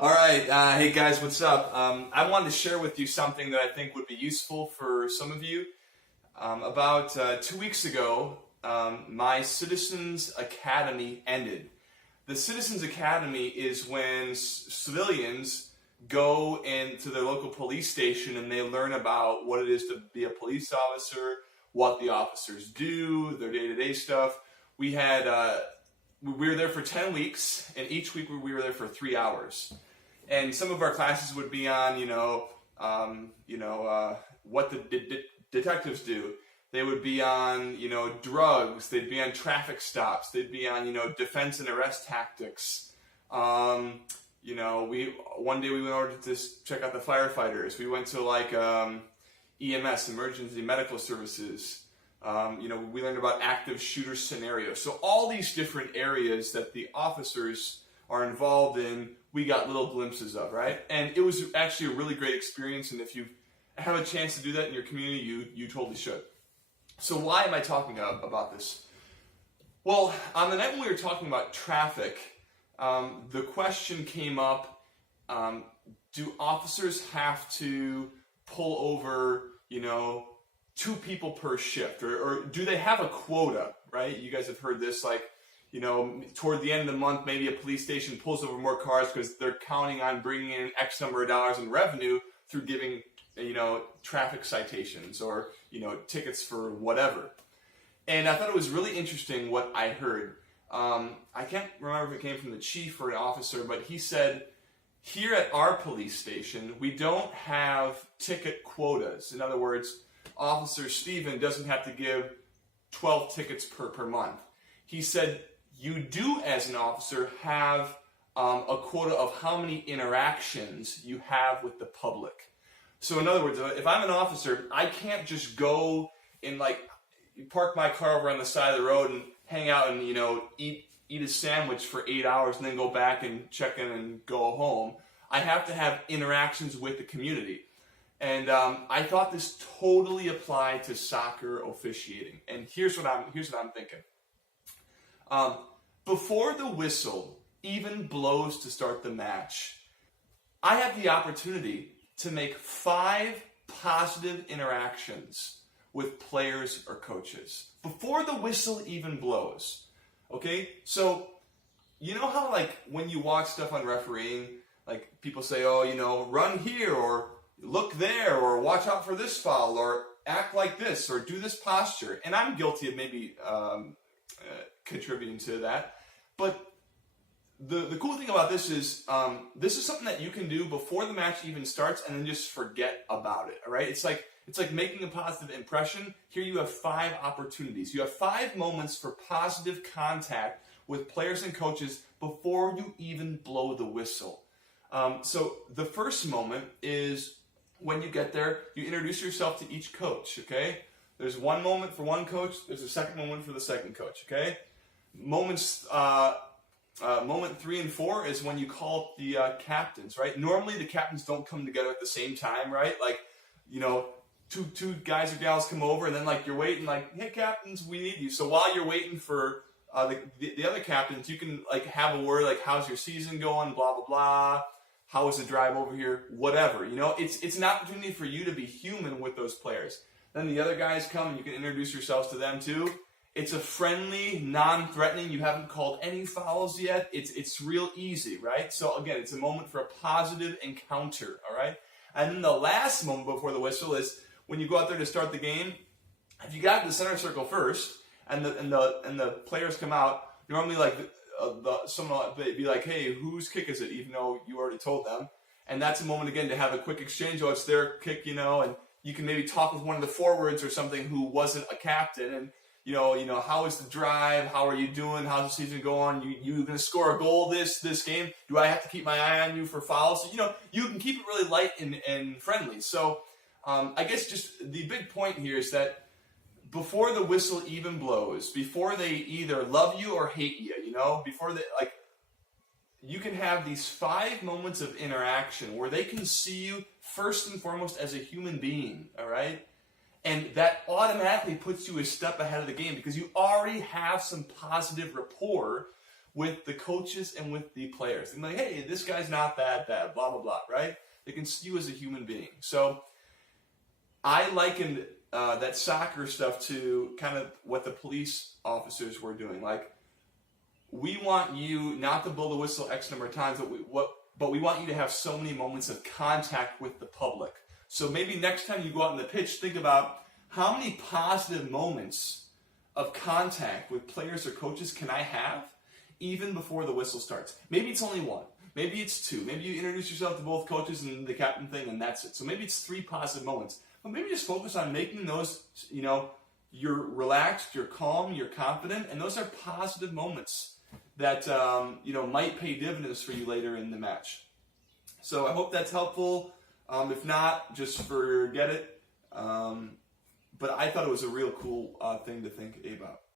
All right, hey guys, what's up? I wanted to share with you something that I think would be useful for some of you. About 2 weeks ago, my Citizens Academy ended. The Citizens Academy is when civilians go into their local police station and they learn about what it is to be a police officer, what the officers do, their day-to-day stuff. We were there for 10 weeks, and each week we were there for 3 hours. And some of our classes would be on, what the detectives do. They would be on, drugs. They'd be on traffic stops. They'd be on, defense and arrest tactics. One day we went over to just check out the firefighters. We went to EMS, emergency medical services. We learned about active shooter scenarios. So all these different areas that the officers are involved in, we got little glimpses of, right? And it was actually a really great experience, and if you have a chance to do that in your community, you totally should. So why am I talking about this? Well, on the night when we were talking about traffic, the question came up, do officers have to pull over, 2 people per shift? Or do they have a quota, right? You guys have heard this, toward the end of the month, maybe a police station pulls over more cars because they're counting on bringing in X number of dollars in revenue through giving, traffic citations or, tickets for whatever. And I thought it was really interesting what I heard. I can't remember if it came from the chief or an officer, but he said, here at our police station, we don't have ticket quotas. In other words, Officer Steven doesn't have to give 12 tickets per month. He said, you do, as an officer, have a quota of how many interactions you have with the public. So in other words, if I'm an officer, I can't just go and park my car over on the side of the road and hang out and eat a sandwich for 8 hours and then go back and check in and go home. I have to have interactions with the community. And I thought this totally applied to soccer officiating. And here's what I'm thinking. Before the whistle even blows to start the match, I have the opportunity to make 5 positive interactions with players or coaches before the whistle even blows. Okay? So, you know how when you watch stuff on refereeing, people say, run here or look there or watch out for this foul or act like this or do this posture. And I'm guilty of maybe contributing to that. But the cool thing about this is something that you can do before the match even starts and then just forget about it, all right? It's like making a positive impression. Here you have 5 opportunities. You have 5 moments for positive contact with players and coaches before you even blow the whistle. So the first moment is when you get there, you introduce yourself to each coach, okay? There's one moment for one coach. There's a second moment for the second coach, okay? Moment 3 and 4 is when you call up the captains, right? Normally the captains don't come together at the same time, right? Two guys or gals come over and then you're waiting hey captains, we need you. So while you're waiting for the other captains, you can have a word how's your season going, blah, blah, blah. How was the drive over here? Whatever, it's an opportunity for you to be human with those players. Then the other guys come and you can introduce yourselves to them too. It's a friendly, non-threatening. You haven't called any fouls yet. It's real easy, right? So again, it's a moment for a positive encounter, all right? And then the last moment before the whistle is when you go out there to start the game. If you got to the center circle first, and the players come out, normally someone will be like, hey, whose kick is it? Even though you already told them. And that's a moment again to have a quick exchange. Oh, it's their kick, and you can maybe talk with one of the forwards or something who wasn't a captain and how is the drive? How are you doing? How's the season going? You going to score a goal this game? Do I have to keep my eye on you for fouls? So, you can keep it really light and friendly. So I guess just the big point here is that before the whistle even blows, before they either love you or hate you, before they you can have these 5 moments of interaction where they can see you first and foremost as a human being, all right? And that automatically puts you a step ahead of the game because you already have some positive rapport with the coaches and with the players. They're like, hey, this guy's not that bad, blah, blah, blah, right? They can see you as a human being. So I likened that soccer stuff to kind of what the police officers were doing. Like, we want you not to blow the whistle X number of times, but we want you to have so many moments of contact with the public. So maybe next time you go out on the pitch, think about how many positive moments of contact with players or coaches can I have even before the whistle starts. Maybe it's only one. Maybe it's two. Maybe you introduce yourself to both coaches and the captain thing, and that's it. So maybe it's 3 positive moments. But maybe just focus on making those, you're relaxed, you're calm, you're confident, and those are positive moments that, might pay dividends for you later in the match. So I hope that's helpful. If not, just forget it. But I thought it was a real cool thing to think about.